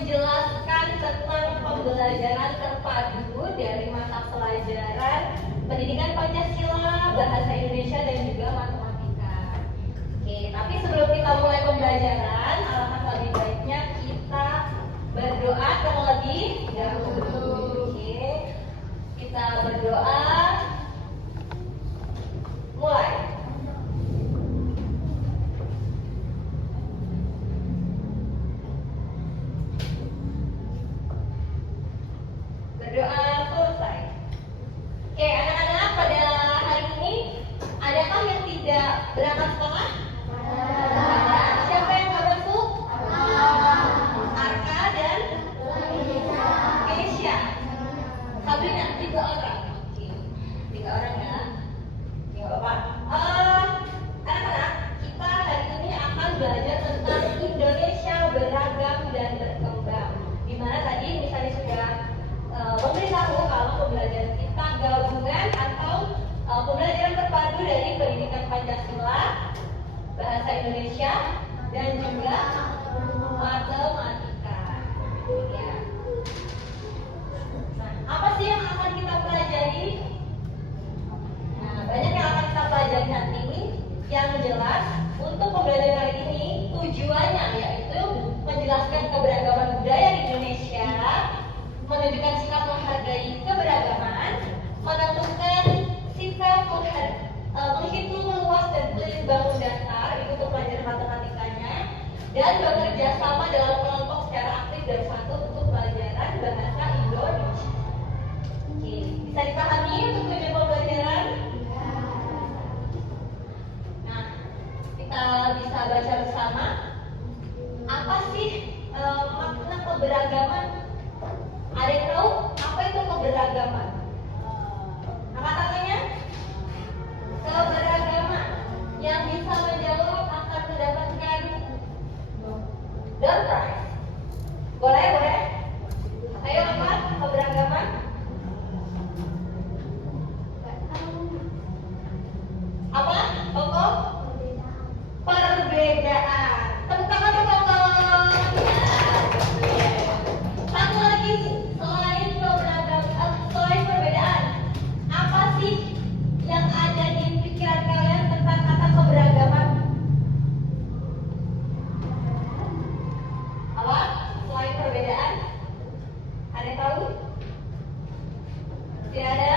menjelaskan tentang pembelajaran terpadu dari mata pelajaran pendidikan Pancasila, bahasa Indonesia, dan juga matematika. Oke, tapi sebelum kita mulai pembelajaran, alangkah lebih baiknya kita berdoa terlebih dahulu. Oke, kita berdoa. Mulai. Berdoa selesai. Oke, anak-anak, pada hari ini adakah yang tidak berangkat sekolah? Ada. Siapa yang nggak masuk? Arka dan Keisha. Sabrina, 3 orang. Oke, 3 orang ya. Ya Bapak. Anak-anak, kita hari ini akan belajar tentang Indonesia beragam dan berkembang. Di mana tadi misalnya sudah memberitahu kalau pembelajaran kita gabungan atau pembelajaran terpadu dari pendidikan Pancasila, bahasa Indonesia, dan juga matematika. Ya. Nah, apa sih yang akan kita pelajari? Nah, banyak yang akan kita pelajari nanti ini. Yang jelas, untuk pembelajaran kali ini tujuannya yaitu menjelaskan keberagaman budaya di Indonesia, menunjukkan sikap menghargai keberagaman, menentukan sikap menghitung luas dan bangun dasar, itu untuk pelajaran matematikanya, dan bekerja sama dalam kelompok secara aktif dan satu untuk pelajaran bahasa Indonesia. Oke, bisa dipahami untuk tujuan pembelajaran? Nah, kita bisa baca bersama. Apa sih makna keberagaman? Ada yang tahu apa itu keberagaman? Apa katanya? Keberagaman. Yang bisa menjawab akan mendapatkan door prize. Boleh, boleh? Ayo apa? Keberagaman? Apa? Pokok? Perbedaan. Tepuk tangan untuk Pokok. Satu lagi, selain perbedaan, apa sih yang ada di pikiran kalian tentang kata keberagaman? Apa? Selain perbedaan? Ada yang tahu? Tidak ada?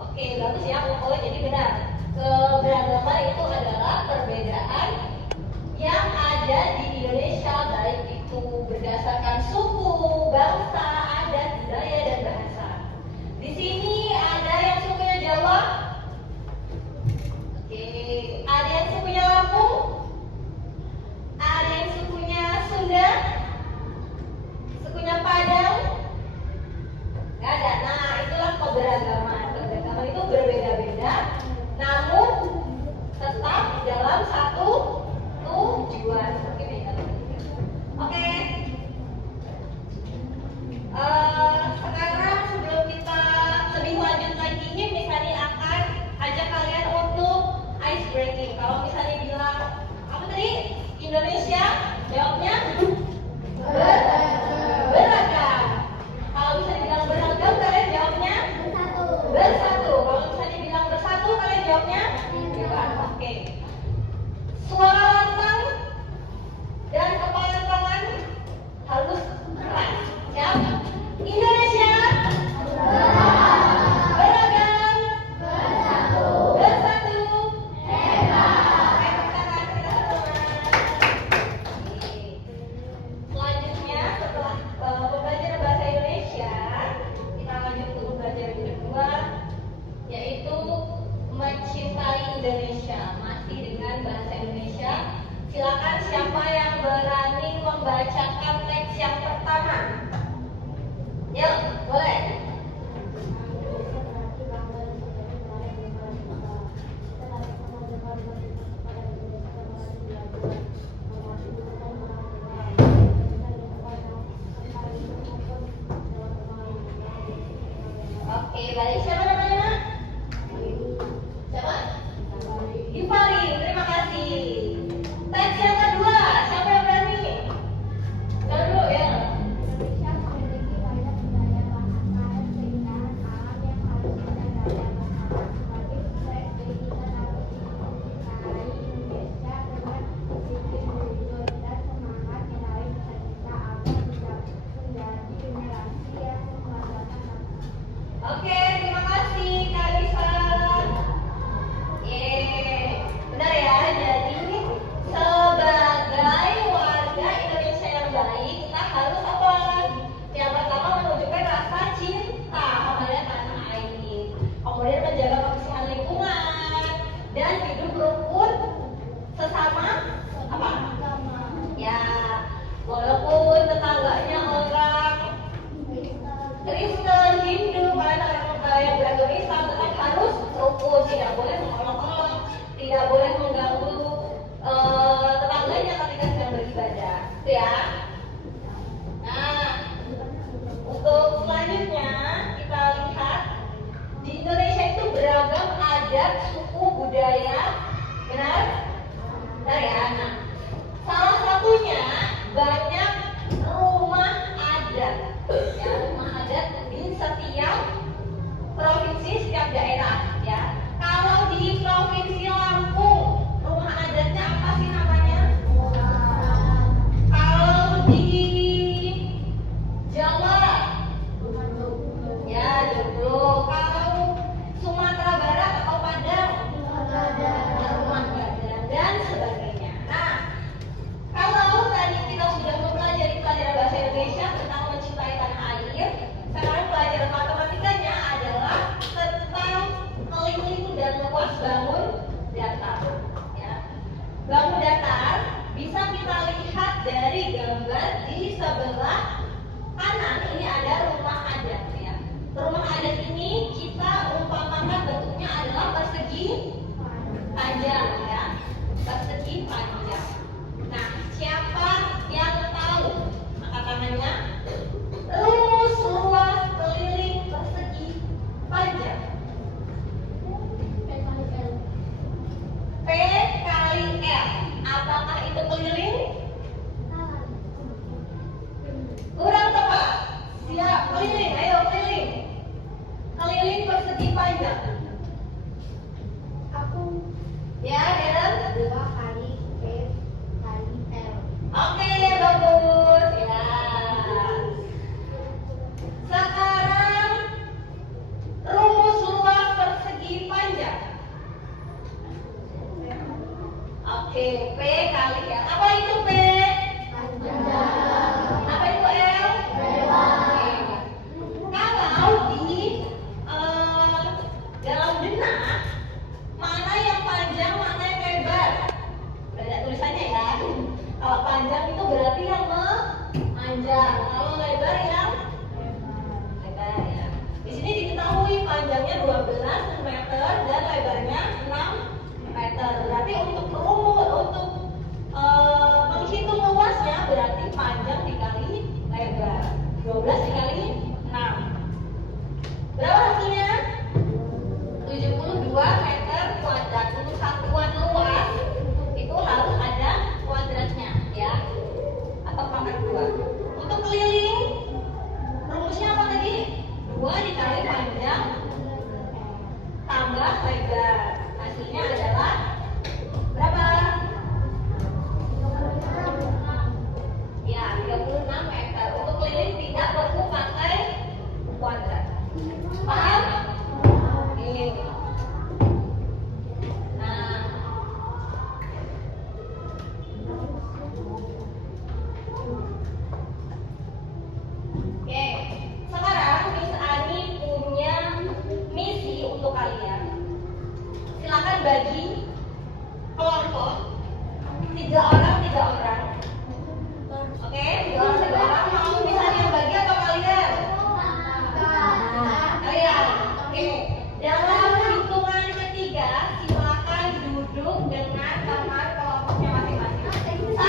Oke, bagus ya. Oh, jadi benar. Keberagaman itu adalah perbedaan yang ada di Indonesia, baik itu berdasarkan suku, bangsa, adat, budaya, dan bahasa. Di sini ada yang sukunya Jawa. Oke, ada yang sukunya Lampung. Ada yang sukunya Sunda. Sukunya Padang. Nggak ada. Nah, itulah keberagaman. Keberagaman itu berbeda-beda, namun tetap di dalam satu tujuan. Oke. Sekarang sebelum kita lebih lanjut lagi, misalnya akan ajak kalian untuk ice breaking. Kalau misalnya bilang apa tadi? Indonesia, jawabnya beragam. Kalau misalnya bilang beragam, kalian jawabnya bersatu. Kalau misalnya bilang bersatu, kalian jawabnya oke. Suara lantang dan kepala tangan halus keras. Siap? Indonesia beragam, bersatu, hebat. Selanjutnya, setelah pembelajaran bahasa Indonesia, kita lanjut ke pembelajaran kedua, yaitu mencintai Indonesia. Masih dengan bahasa Indonesia. Silakan siapa yang berani membacakan teks yang pertama. Yuk, boleh. Oke, baik. Siapa namanya? Siapa? Gifari, terima kasih. Teks yang kedua, siapa yang berani? Dulu ya. dari gambar di sebelah kanan ini ada rumah adat ya. Rumah adat ini kita umpamakan bentuknya adalah persegi panjang ya. Persegi panjang. Nah, siapa yang tahu? Angkat tangannya. Rumus luas keliling persegi panjang. P kali L. Apakah itu keliling? Kurang tepat. Siap, keliling. Ayo keliling. Keliling persegi panjang. Aku Ya, Darren. 2 kali P kali L. Oke, bagus. Ya. Sekarang rumus luas persegi panjang. Oke, P kali L. Apa itu P? Apa itu L? Oke. Kalau di dalam benak, mana yang panjang, mana yang lebar? Ada tulisannya ya. Kalau panjang itu berarti yang memanjang. Kalau lebar yang lebar ya. Di sini diketahui panjangnya 12 meter dan lebarnya 6 meter. Berarti untuk menghitung luasnya berarti panjang dikali lebar. 12 dikali 6. Berapa hasilnya? 72 meter kuadrat. Untuk satuan luas itu harus ada kuadratnya ya. Atau pangkat 2. Untuk keliling rumusnya apa tadi? 2 dikali panjang tambah lebar. Hasilnya adalah berapa? Ya, 36 meter. Untuk keliling tidak perlu pakai kuadrat. Paham? Oke. Nah, oke. Sekarang Miss Ani punya misi untuk kalian. Silakan bagi kelompok 3 orang 3 orang. Oke, 3 orang 3 orang. Mau Miss Ani yang bagi atau kalian? Kalian. Oke. Dalam hitungan ketiga, silakan duduk dengan kamar kelompoknya masing-masing. 1.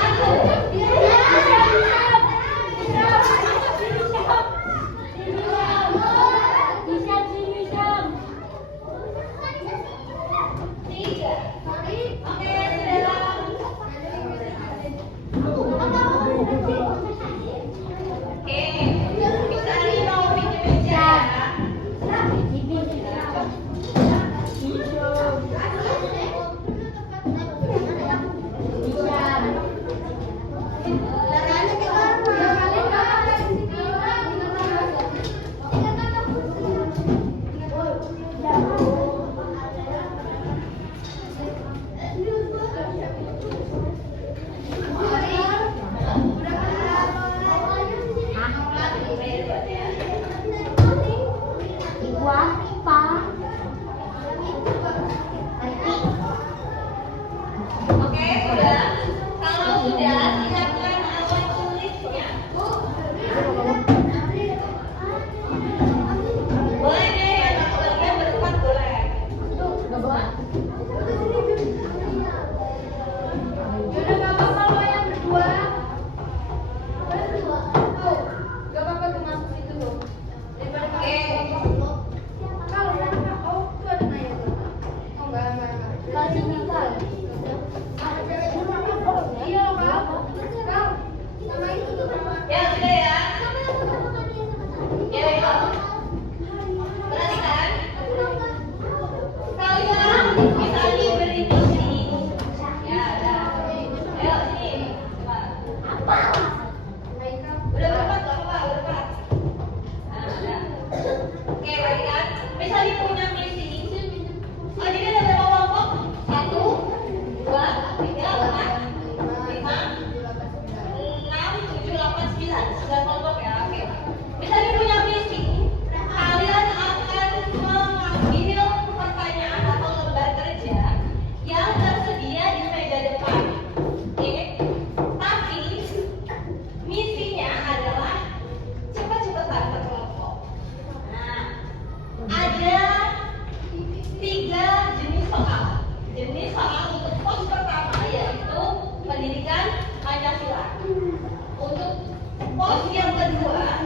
Tiga. Oke, Oke, Miss Ani mau bikin meja ya. Oke, sudah. Kalau sudah, silakan Pos yang kedua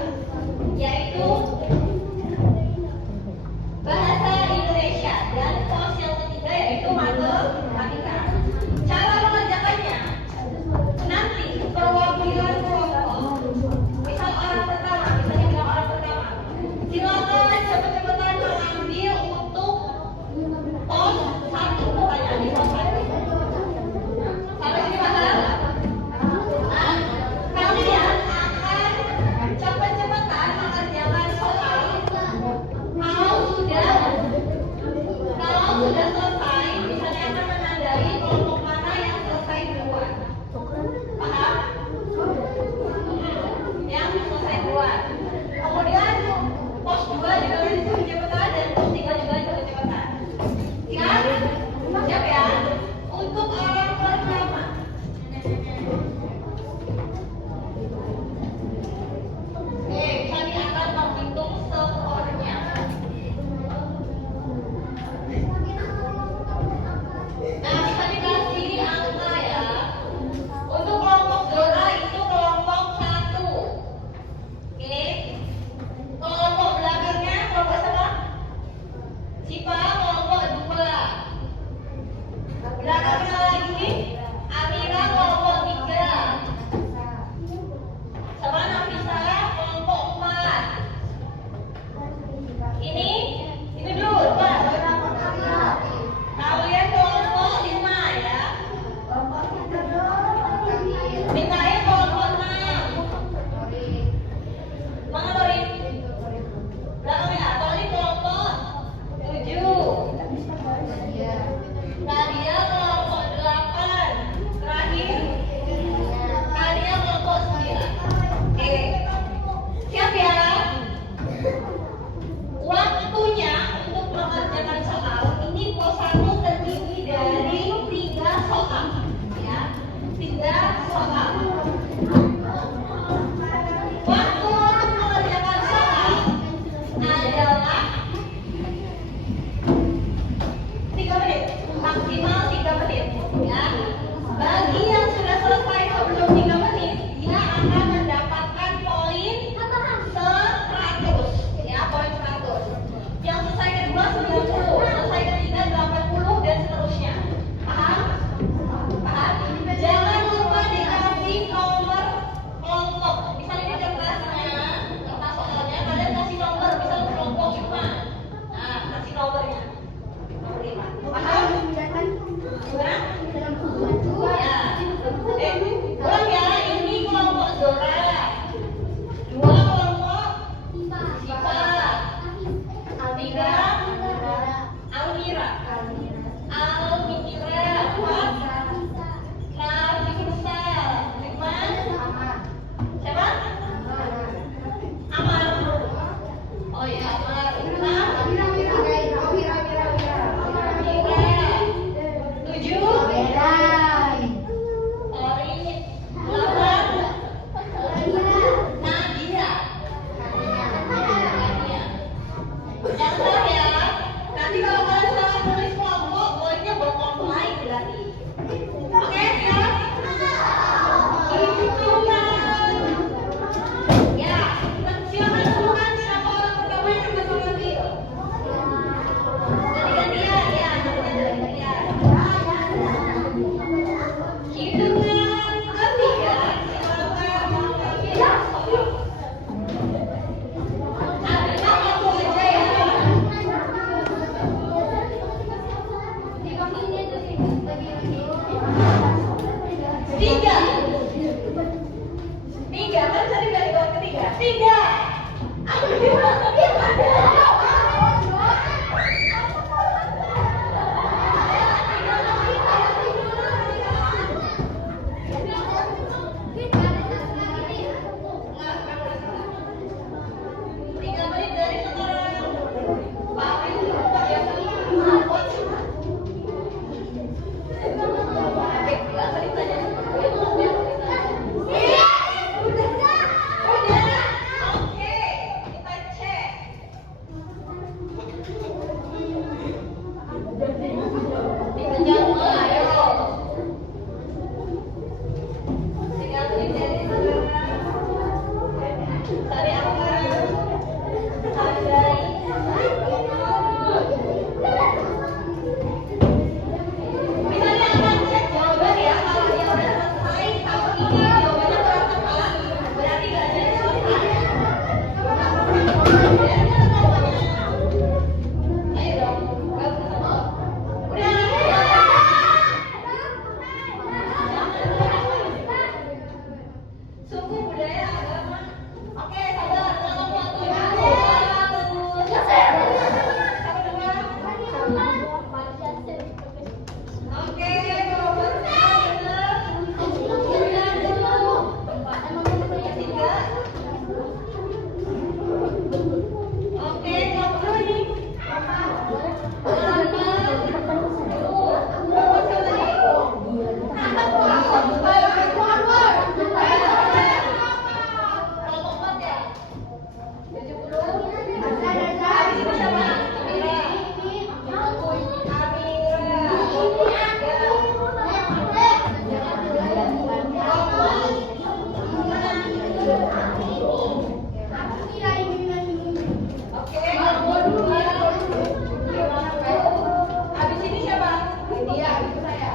yaitu bahasa Indonesia dan pos yang ketiga yaitu matematika. Cara mengerjakannya nanti perwakilan kelompok, misal orang pertama, misalnya bilang orang pertama, silakan cepet-cepetan mengambil untuk pos 1 pertanyaan di pos 1. Sampai sini paham? Nah, kalian akan cepet-cepetan mengerjakan soal. Kalau sudah selesai, misalnya akan menandai kelompok mana yang selesai duluan. Paham? Yang selesai duluan. Kemudian pos 2 juga cepet-cepetan dan pos 3 juga cepet-cepetan. Siap? Siap ya? Untuk orang pertama. Oke, kami akan menghitung skornya. Nah, bisa dikasih angka ya. Untuk kelompok Zora itu kelompok 1. Oke. Kelompok belakangnya kelompok siapa? Sipa kelompok 2. Belakangnya lagi Amira kelompok 3. Sama Nafisa kelompok 4. Ini dulu, Pak. Kalian kelompok 5 ya. Mikael kelompok 6. Mana Torin? Belakangnya Torin kelompok 7. Nadia kelompok 8. Terakhir Nadia kelompok 9. Oke. Siap ya? Waktunya untuk mengerjakan soal ini pos 1 terdiri dari 3 soal ya. 3 soal. Waktu untuk mengerjakan soal adalah 3 menit, maksimal 3 menit ya. Bagi yang sudah selesai sebelum 3 menit, dia akan mendapatkan poin 100 ya, poin 100. Yang selesai kedua 90, selesai ketiga 80 dan seterusnya. Paham? Paham? Jangan lupa dikasih nomor kelompok. Misalnya di kertasnya, kertas soalnya kalian kasih nomor, misalnya kelompok 5. Nah, kasih nomornya. Nomor 5. Paham? Gimana? Ya. Ulang ya, ini kelompok Zora. 2 kelompok Sipa. 3 Almira. 4 Nafisa. 5 siapa? Amar. Oh ya, Amar. 6 7 Torin. 8 Nadia. Jangan ya. Nanti kalau kalian salah tulis kelompok, bolehnya buat kelompok lain berarti. Oke, siap? Hitungan. Ya, silakan tentukan siapa orang pertama yang akan mengambil. Ganti-gantian ya, ganti-gantian. Hitungan ketiga, silakan mengambil soal. Ambilnya satu aja ya. 3 kan tadi dari bawah ketiga. 3. Udah. Aku kira ini Oke, dua. Habis ini siapa? Dia, habis saya.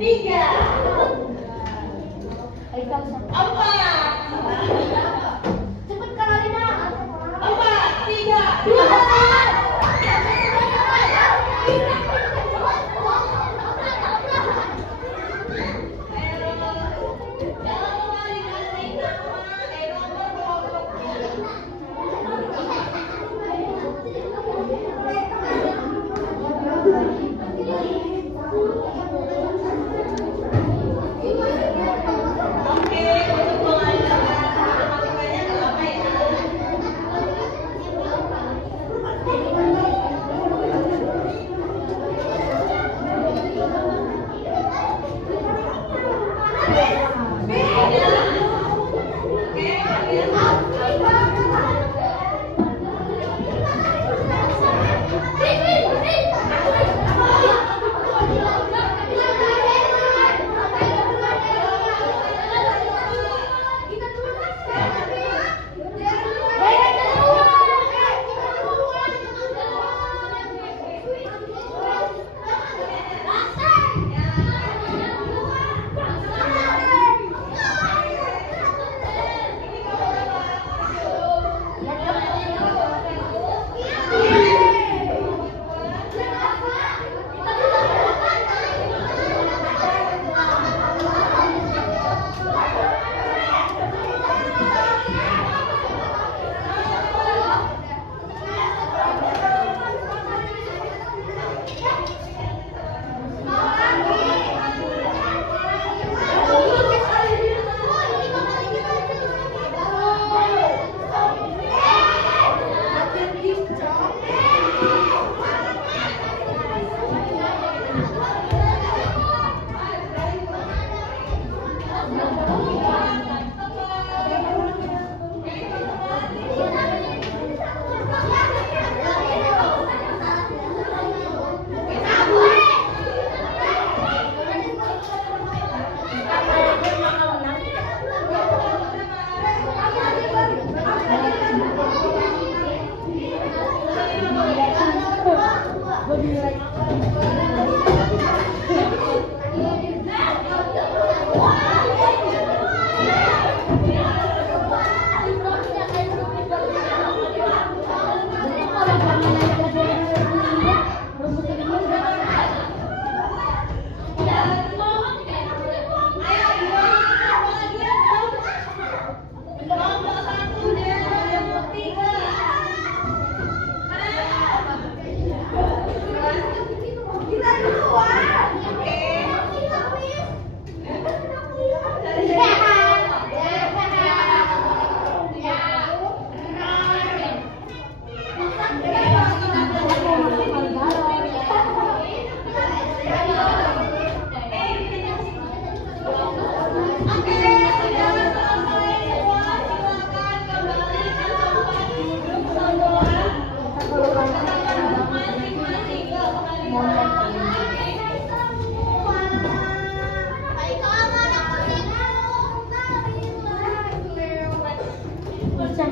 Tiga, empat, Cepet Carolina. 4, 3, 2, Oke, untuk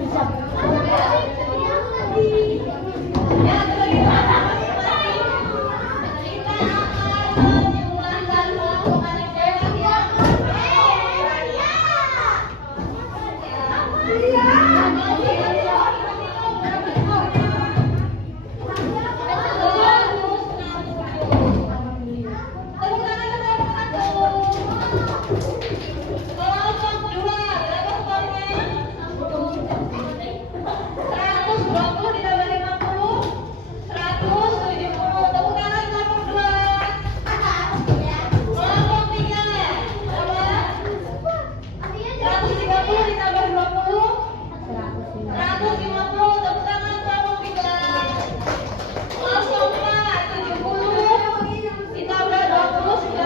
Ya, bagaimana masing-masing? Kita akan menjumlahkan kelompok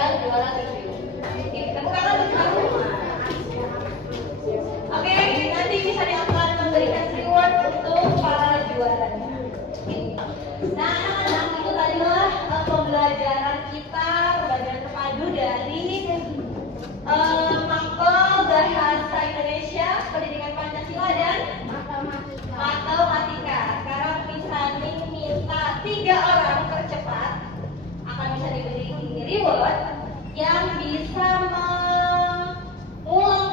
anak sekolah yang yang bisa mengulang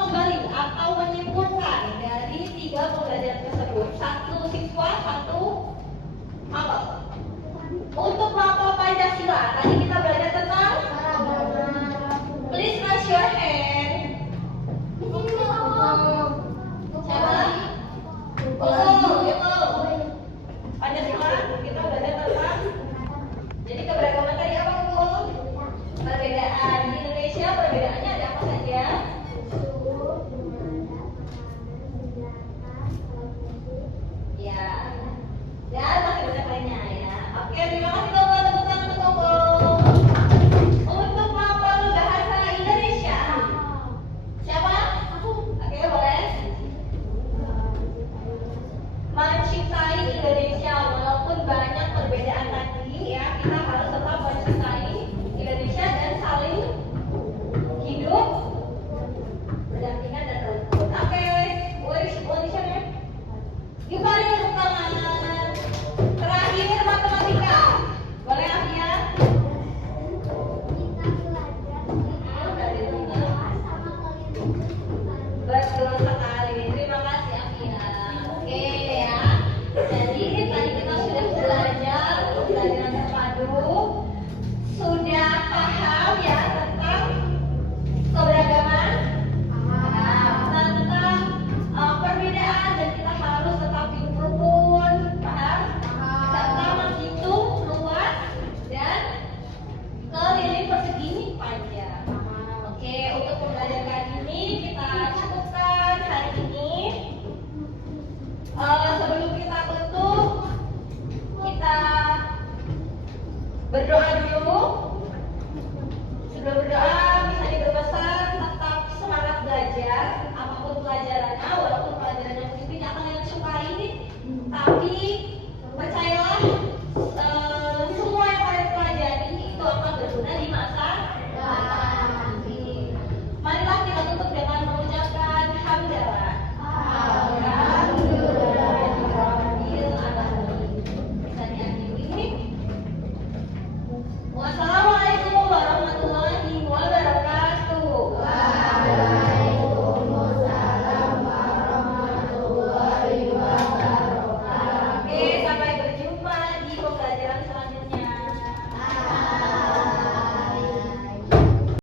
kembali atau menyimpulkan dari 3 pembelajaran tersebut. 1 siswa, 1 mapel. Untuk mapel Pancasila, tadi kita belajar tentang please raise your hand. Siapa? Gitu. Pancasila, kita belajar tentang jadi keberagaman tadi apa Bu? Perbedaan di Indonesia, perbedaannya ada apa saja? Ya, dan masih banyak lainnya ya. Oke, terima kasih.